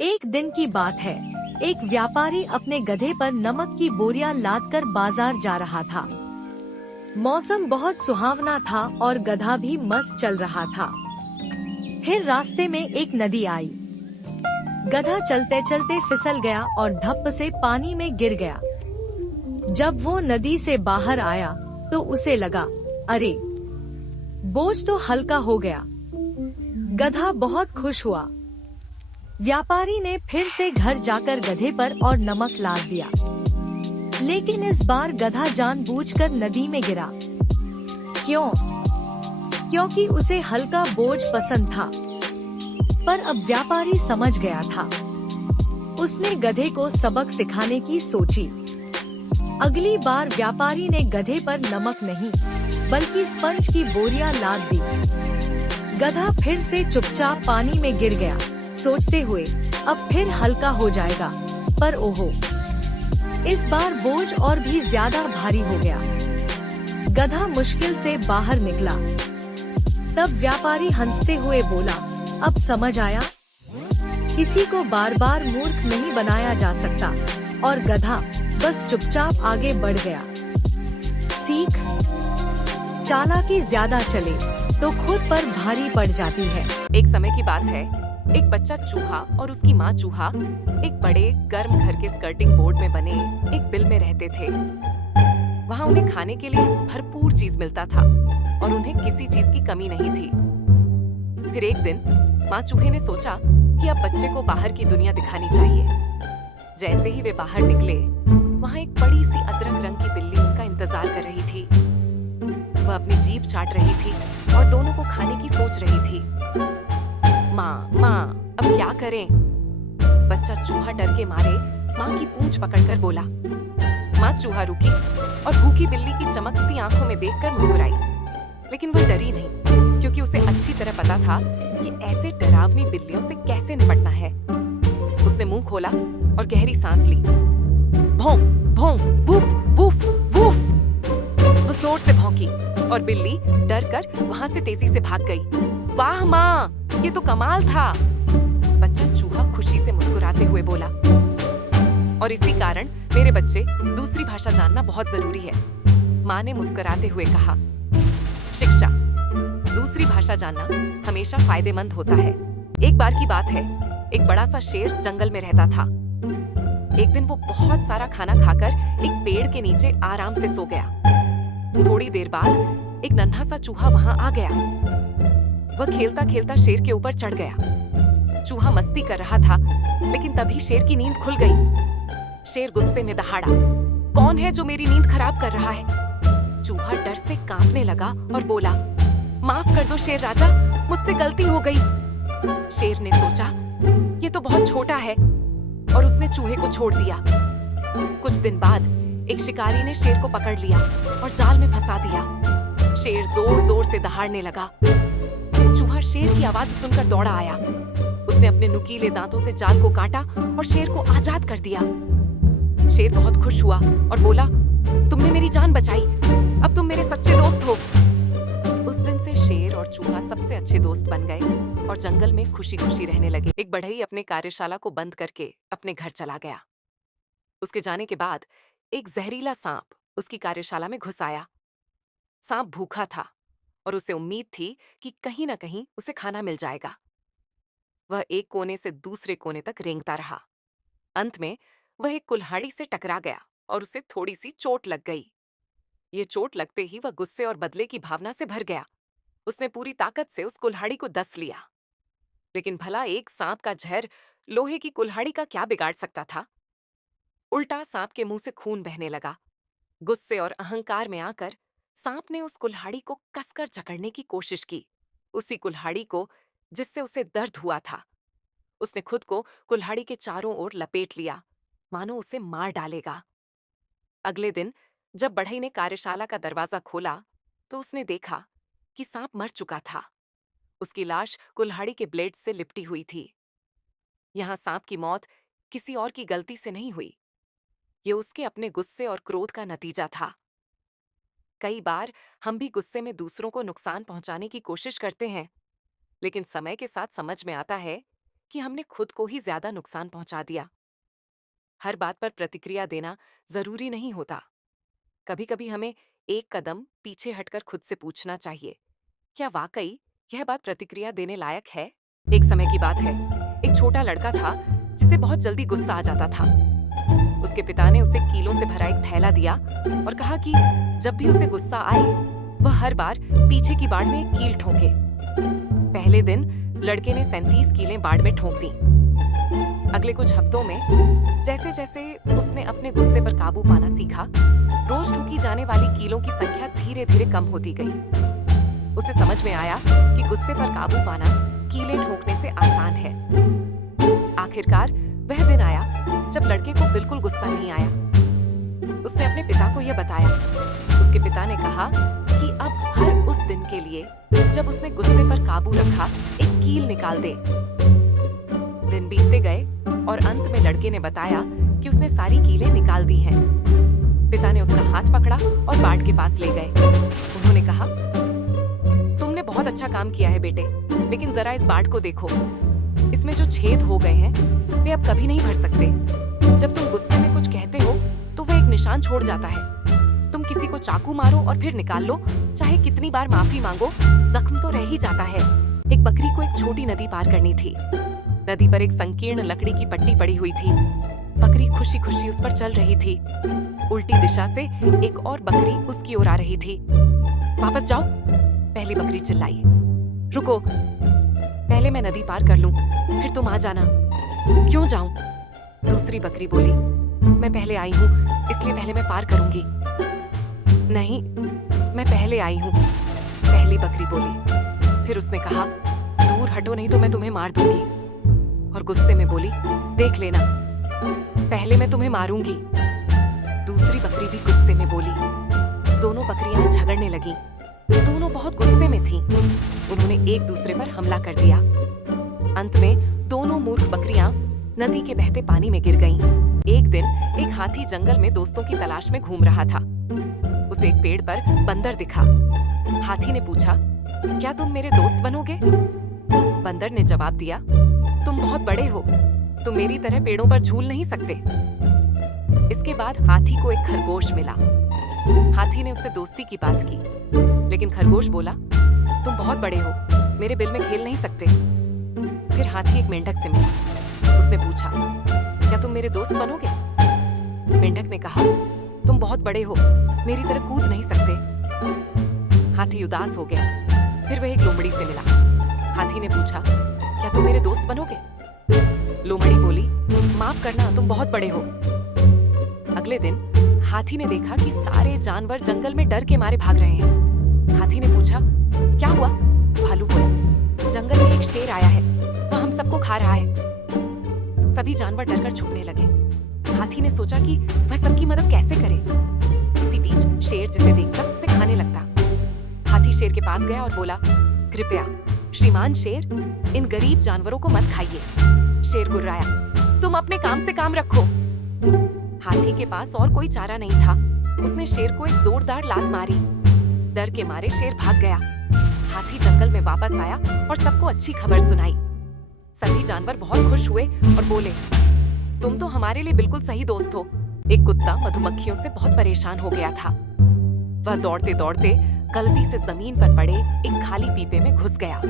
एक दिन की बात है। एक व्यापारी अपने गधे पर नमक की बोरियां लादकर बाजार जा रहा था। मौसम बहुत सुहावना था और गधा भी मस्त चल रहा था। फिर रास्ते में एक नदी आई। गधा चलते चलते फिसल गया और धप्प से पानी में गिर गया। जब वो नदी से बाहर आया तो उसे लगा, अरे, बोझ तो हल्का हो गया। गधा बहुत खुश हुआ। व्यापारी ने फिर से घर जाकर गधे पर और नमक लाद दिया। लेकिन इस बार गधा जानबूझकर नदी में गिरा। क्यों? क्योंकि उसे हल्का बोझ पसंद था। पर अब व्यापारी समझ गया था। उसने गधे को सबक सिखाने की सोची। अगली बार व्यापारी ने गधे पर नमक नहीं बल्कि स्पंज की बोरियां लाद दी। गधा फिर से चुपचाप पानी में गिर गया, सोचते हुए अब फिर हल्का हो जाएगा। पर ओहो, इस बार बोझ और भी ज्यादा भारी हो गया। गधा मुश्किल से बाहर निकला। तब व्यापारी हंसते हुए बोला, अब समझ आया? किसी को बार बार मूर्ख नहीं बनाया जा सकता। और गधा बस चुपचाप आगे बढ़ गया। सीख: चालाकी ज्यादा चले तो खुद पर भारी पड़ जाती है। एक समय की बात है, एक बच्चा चूहा और उसकी माँ चूहा एक बड़े गर्म घर के स्कर्टिंग बोर्ड में बने एक बिल में रहते थे। वहाँ उन्हें खाने के लिए भरपूर चीज मिलता था और उन्हें किसी चीज की कमी नहीं थी। फिर एक दिन माँ चूहे ने सोचा कि अब बच्चे को बाहर की दुनिया दिखानी चाहिए। जैसे ही वे बाहर निकले, वहाँ एक बड़ी सी अदरक रंग की बिल्ली उनका इंतजार कर रही थी। वह अपनी जीभ चाट रही थी और दोनों को खाने की सोच रही थी। माँ, अब क्या करें? बच्चा चूहा डर के मारे माँ की पूंछ पकड़कर बोला। माँ चूहा रुकी और भूखी बिल्ली की चमकती आंखों में देखकर मुस्कुराई। लेकिन वह डरी नहीं, क्योंकि उसे अच्छी तरह पता था कि ऐसे डरावनी बिल्लियों से कैसे निपटना है। उसने मुंह खोला और गहरी सांस ली। भौं, भौं, वूफ, वूफ, वूफ। वो जोर से भौंकी और बिल्ली डर कर वहाँ से तेजी से भाग गई। वाह माँ, ये तो कमाल था। बच्चा चूहा खुशी से मुस्कुराते हुए बोला। और इसी कारण मेरे बच्चे, दूसरी भाषा जानना बहुत जरूरी है, माँ ने मुस्कुराते हुए कहा। शिक्षा: दूसरी भाषा जानना हमेशा फायदेमंद होता है। एक बार की बात है, एक बड़ा सा शेर जंगल में रहता था। एक दिन वो बहुत सारा खाना खाकर एक पेड़ के नीचे आराम से सो गया। थोड़ी देर बाद एक नन्हा सा चूहा वहां आ गया। वह खेलता खेलता शेर के ऊपर चढ़ गया। चूहा मस्ती कर रहा था, लेकिन तभी शेर की नींद खुल गई। शेर गुस्से में दहाड़ा। कौन है जो मेरी नींद खराब कर रहा है? चूहा डर से कांपने लगा और बोला, माफ कर दो शेर राजा, मुझसे गलती हो गई। शेर ने सोचा, ये तो बहुत छोटा है, और उसने चूहे को छोड़ दिया। कुछ दिन बाद एक शिकारी ने शेर को पकड़ लिया और जाल में फंसा दिया। शेर जोर जोर से दहाड़ने लगा। चूहा शेर की आवाज सुनकर दौड़ा आया। उसने अपने नुकीले दांतों से जाल को काटा और शेर को आजाद कर दिया। शेर बहुत खुश हुआ और बोला, तुमने मेरी जान बचाई, अब तुम मेरे सच्चे दोस्त हो। उस दिन से शेर और चूहा सबसे अच्छे दोस्त बन गए और जंगल में खुशी खुशी रहने लगे। एक बढ़ई अपने कार्यशाला को बंद करके अपने घर चला गया। उसके जाने के बाद एक जहरीला सांप उसकी कार्यशाला में घुस आया। सांप भूखा था और उसे उम्मीद थी कि कहीं ना कहीं उसे खाना मिल जाएगा। वह एक कोने से दूसरे कोने तक रेंगता रहा। अंत में वह एक कुल्हाड़ी से टकरा गया और उसे थोड़ी सी चोट लग गई। ये चोट लगते ही वह गुस्से और बदले की भावना से भर गया। उसने पूरी ताकत से उस कुल्हाड़ी को डस लिया। लेकिन भला एक सांप का जहर लोहे की कुल्हाड़ी का क्या बिगाड़ सकता था? उल्टा सांप के मुंह से खून बहने लगा। गुस्से और अहंकार में आकर सांप ने उस कुल्हाड़ी को कसकर जकड़ने की कोशिश की, उसी कुल्हाड़ी को जिससे उसे दर्द हुआ था। उसने खुद को कुल्हाड़ी के चारों ओर लपेट लिया, मानो उसे मार डालेगा। अगले दिन जब बढ़ई ने कार्यशाला का दरवाजा खोला तो उसने देखा कि सांप मर चुका था। उसकी लाश कुल्हाड़ी के ब्लेड से लिपटी हुई थी। यहां सांप की मौत किसी और की गलती से नहीं हुई, ये उसके अपने गुस्से और क्रोध का नतीजा था। कई बार हम भी गुस्से में दूसरों को नुकसान पहुंचाने की कोशिश करते हैं, लेकिन समय के साथ समझ में आता है कि हमने खुद को ही ज्यादा नुकसान पहुंचा दिया। हर बात पर प्रतिक्रिया देना जरूरी नहीं होता। कभी कभी हमें एक कदम पीछे हटकर खुद से पूछना चाहिए, क्या वाकई यह बात प्रतिक्रिया देने लायक है? एक समय की बात है, एक छोटा लड़का था जिसे बहुत जल्दी गुस्सा आ जाता था। उसके पिता ने उसे कीलों से भरा एक थैला दिया और कहा कि जब भी उसे गुस्सा आए वह हर बार पीछे की बाड़ में एक कील ठोके। पहले दिन लड़के ने 37 कीलें बाड़ में ठोक दी। अगले कुछ हफ्तों में जैसे जैसे उसने अपने गुस्से पर काबू पाना सीखा, रोज ठोकी जाने वाली कीलों की संख्या धीरे धीरे कम होती गई। उसे समझ में आया कि गुस्से पर काबू पाना कीलें ठोकने से आसान है। आखिरकार वह दिन आया जब लड़के को बिल्कुल गुस्सा नहीं आया। उसने अपने पिता को यह बताया। उसके पिता ने कहा कि अब हर उस दिन के लिए जब उसने गुस्से पर काबू रखा एक कील निकाल दे। दिन बीतते गए और अंत में लड़के ने बताया कि उसने सारी कीलें निकाल दी हैं। पिता ने उसका हाथ पकड़ा और बाड़ के पास ले गए। उन्होंने कहा, तुमने बहुत अच्छा काम किया है बेटे, लेकिन जरा इस बाड़ को देखो। इसमें जो छेद हो गए हैं वे अब कभी नहीं भर सकते। जब तुम गुस्से में कुछ कहते हो तो वह एक निशान छोड़ जाता है। तुम किसी को चाकू मारो और फिर निकाल लो, चाहे कितनी बार माफी मांगो, जख्म तो रह ही जाता है। एक बकरी को एक छोटी नदी पार करनी थी। नदी पर एक संकीर्ण लकड़ी की पट्टी पड़ी हुई थी। बकरी खुशी खुशी उस पर चल रही थी। उल्टी दिशा से एक और बकरी उसकी ओर आ रही थी। वापस जाओ, पहली बकरी चिल्लाई। रुको, पहले मैं नदी पार कर लूं, फिर तुम आ जाना। क्यों जाऊं? दूसरी बकरी बोली। मैं पहले आई हूं, इसलिए पहले मैं पार करूंगी। नहीं, मैं पहले आई हूं, पहली बकरी बोली। फिर उसने कहा, दूर हटो नहीं तो मैं तुम्हें मार दूंगी। और गुस्से में बोली, देख लेना, पहले मैं तुम्हें मारूंगी। दूसरी बकरी भी गुस्से में बोली। दोनों बकरियां झगड़ने लगीं। दोनों बहुत गुस्से में थीं। उन्होंने एक दूसरे पर हमला कर दिया। अंत में दोनों मूर्ख बकरियां नदी के बहते पानी में गिर गईं। एक दिन एक हाथी जंगल में दोस्तों की तलाश में घूम रहा था। उसे एक पेड़ पर बंदर दिखा। हाथी ने पूछा, क्या तुम मेरे दोस्त बनोगे? बंदर ने जवाब दिया, तुम बहुत बड़े हो, तुम मेरी तरह पेड़ों पर झूल नहीं सकते। इसके बाद हाथी को एक खरगोश मिला। हाथी ने उससे दोस्ती की बात की, लेकिन खरगोश बोला, तुम बहुत बड़े हो, मेरे बिल में खेल नहीं सकते। फिर हाथी एक मेंढक से मिला। उसने पूछा, क्या तुम मेरे दोस्त बनोगे? मेंढक ने कहा, तुम बहुत बड़े हो, मेरी तरह कूद नहीं सकते। हाथी उदास हो गया। फिर वह एक लोमड़ी से मिला। हाथी ने पूछा, क्या तुम मेरे दोस्त बनोगे? लोमड़ी बोली, माफ करना, तुम बहुत बड़े हो। अगले दिन हाथी ने देखा कि सारे जानवर जंगल में डर के मारे भाग रहे हैं। हाथी ने पूछा, क्या हुआ? भालू बोला, जंगल में एक शेर आया है, वह हम सबको खा रहा है। सभी जानवर डरकर छुपने लगे। हाथी ने सोचा कि वह सबकी मदद कैसे करे। इसी बीच शेर जिसे देखता उसे खाने लगता। हाथी शेर के पास गया और बोला, कृपया श्रीमान शेर, इन गरीब जानवरों को मत खाइए। शेर गुर्राया, तुम अपने काम से काम रखो। हाथी के पास और कोई चारा नहीं था। उसने शेर को एक जोरदार लात मारी। डर के मारे शेर भाग गया। हाथी जंगल में वापस आया और सबको अच्छी खबर सुनाई। सभी जानवर बहुत खुश हुए और बोले, तुम तो हमारे लिए बिल्कुल सही दोस्त हो। एक कुत्ता मधुमक्खियों से बहुत परेशान हो गया था। वह दौड़ते दौड़ते गलती से जमीन पर पड़े एक खाली पीपे में घुस गया।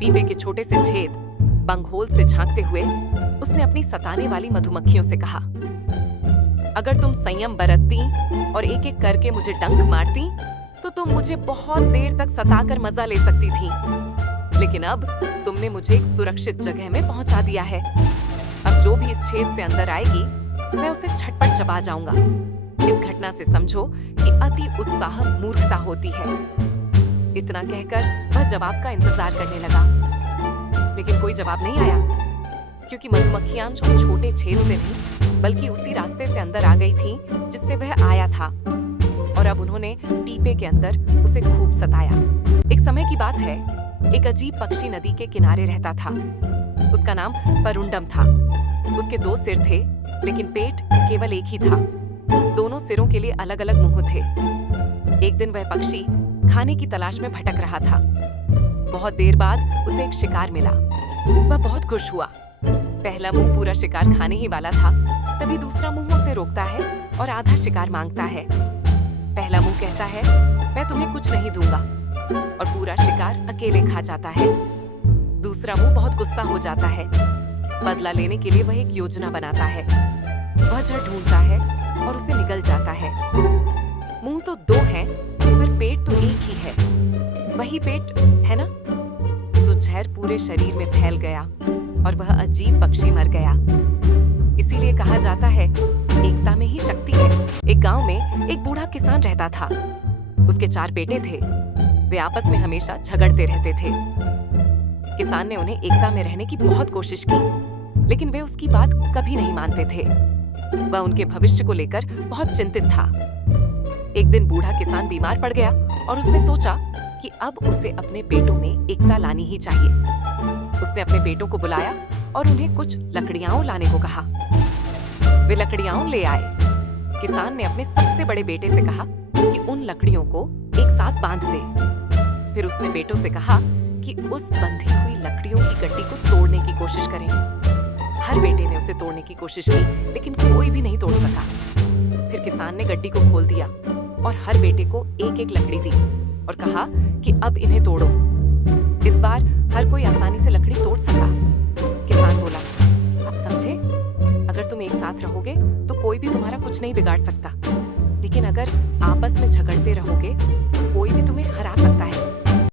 पीपे के छोटे से छेद बंगहोल से झांकते हुए उसने अपनी सताने वाली मधुमक्खियों से कहा, अगर तुम संयम बरतती और एक एक करके मुझे डंक मारती तो तुम मुझे बहुत देर तक सताकर मजा ले सकती थी। लेकिन अब तुमने मुझे एक सुरक्षित जगह में पहुंचा दिया है। अब जो भी इस छेद से अंदर आएगी मैं उसे झटपट चबा जाऊंगा। इस घटना से समझो कि अति उत्साह मूर्खता होती है। इतना कहकर वह जवाब का इंतजार करने लगा, लेकिन कोई जवाब नहीं आया, क्योंकि मधुमक्खियां छोटे छेद से नहीं बल्कि उसी रास्ते से अंदर आ गई थी जिससे वह आया था, और अब उन्होंने पीपे के अंदर उसे खूब सताया। एक समय की बात है, एक अजीब पक्षी नदी के किनारे रहता था। उसका नाम परुंडम था। उसके 2 सिर थे, लेकिन पेट केवल एक ही था। दोनों सिरों के लिए अलग अलग मुंह थे। एक दिन वह पक्षी खाने की तलाश में भटक रहा था। बहुत देर बाद उसे एक शिकार मिला। वह बहुत खुश हुआ। पहला मुंह पूरा शिकार खाने ही वाला था, तभी दूसरा मुंह उसे रोकता है और आधा शिकार मांगता है। पहला मुंह कहता है, मैं तुम्हें कुछ नहीं दूंगा, और पूरा शिकार अकेले खा जाता है। दूसरा मुंह बहुत गुस्सा हो जाता है। बदला लेने के लिए वह एक योजना बनाता है। वह जड़ ढूंढता है और उसे निगल जाता है। मुंह तो दो हैं, पर पेट तो एक ही है। वही पेट है ना? तो जहर पूरे शरीर में फैल गया और वह अजीब पक्षी मर गया। इसीलिए कहा जाता है, एकता में ही शक्ति है। एक गांव में एक बूढ़ा किसान रहता था। उसके 4 बेटे थे। वे आपस में हमेशा झगड़ते रहते थे। किसान ने उन्हें एकता में रहने की बहुत कोशिश की, लेकिन वे उसकी बात कभी नहीं मानते थे। वह उनके भविष्य को लेकर बहुत चिंतित था। एक दिन बूढ़ा किसान बीमार पड़ गया और उसने सोचा कि अब उसे अपने बेटों में एकता लानी ही चाहिए। उसने अपने बेटों को बुलाया और उन्हें कुछ लकड़ियां लाने को कहा। वे लकड़ियां ले आए। किसान ने अपने सबसे बड़े बेटे से कहा कि उन लकड़ियों को एक साथ बांध दे। फिर उसने बेटों से कहा कि उस बंधी हुई लकड़ियों की गड्डी को तोड़ने की कोशिश करें। हर बेटे ने उसे तोड़ने की कोशिश की, लेकिन कोई भी नहीं तोड़ सका। फिर किसान ने गड्डी को खोल दिया और हर बेटे को एक एक लकड़ी दी और कहा कि अब इन्हें तोड़ो। इस बार हर कोई आसानी से लकड़ी तोड़ सका। किसान बोला, अब समझे? अगर तुम एक साथ रहोगे तो कोई भी तुम्हारा कुछ नहीं बिगाड़ सकता, लेकिन अगर आपस में झगड़ते रहोगे तो कोई भी तुम्हें हरा सकता है।